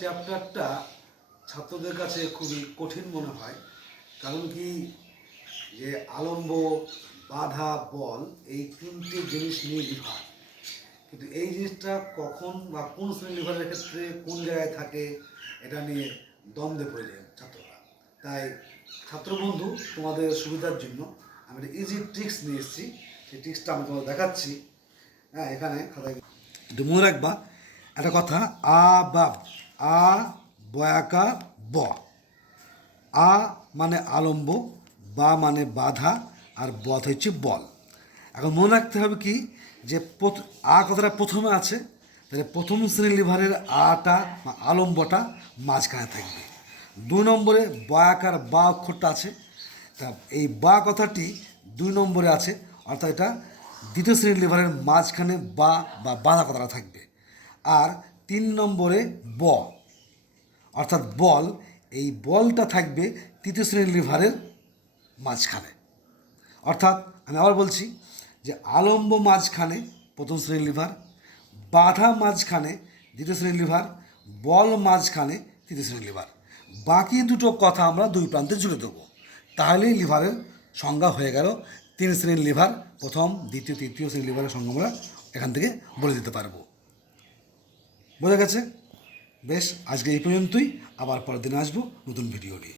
চ্যাপ্টারটা ছাত্রদের কাছে খুবই কঠিন মনে হয়। কারণ কি, যে আলম্ব, বাধা, বল এই তিনটে জিনিস নিয়ে লিভার, কিন্তু এই জিনিসটা কখন বা কোন শ্রেণী লিভারের ক্ষেত্রে কোন জায়গায় থাকে এটা নিয়ে দ্বন্দ্বে পড়ে যায় ছাত্ররা। তাই ছাত্রবন্ধু, তোমাদের সুবিধার জন্য আমি একটা ইজি ট্রিক্স নিয়ে এসেছি। সেই ট্রিক্সটা আমি তোমাদের দেখাচ্ছি। হ্যাঁ, এখানে খাতায় একটু মনে রাখবা একটা কথা। আ বা আ বয়াকার ব। আ মানে আলম্ব, বা মানে বাধা, আর বধ হচ্ছে বল। এখন মনে রাখতে হবে কি, যে আ কথাটা প্রথমে আছে, তাহলে প্রথম শ্রেণীর লিভারের আটা বা আলম্বটা মাঝখানে থাকবে। 2 নম্বরে বয়াকার বা অক্ষরটা আছে, তা এই বা কথাটি 2 নম্বরে আছে, অর্থাৎ এটা দ্বিতীয় শ্রেণীর লিভারের মাঝখানে বা বাধা কথাটা থাকবে। আর 3 নম্বরে ব অর্থাৎ বল, এই বলটা থাকবে তৃতীয় শ্রেণীর লিভারের মাঝখানে। অর্থাৎ আমি আবার বলছি যে আলম্ব মাঝখানে প্রথম শ্রেণীর লিভার, বাধা মাঝখানে দ্বিতীয় শ্রেণীর লিভার, বল মাঝখানে তৃতীয় শ্রেণীর লিভার। বাকি দুটো কথা আমরা দুই প্রান্তে জুড়ে দেবো, তাহলেই লিভারের সংজ্ঞা হয়ে গেল। 3 শ্রেণীর লিভার, প্রথম, দ্বিতীয়, তৃতীয় শ্রেণীর লিভারের সংজ্ঞা আমরা এখান থেকে বলে দিতে পারবো। বোঝা গেছে? বেশ, আজকে এই পর্যন্তই। আবার পরের দিন আসবো নতুন ভিডিও নিয়ে।